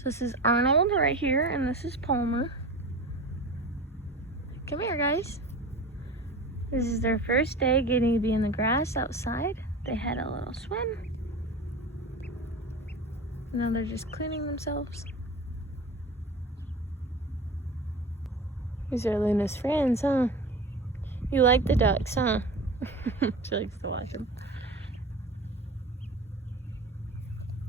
So this is Arnold right here, and this is Palmer. Come here, guys. This is their first day getting to be in the grass outside. They had a little swim. Now they're just cleaning themselves. These are Luna's friends, huh? You like the ducks, huh? She likes to watch them.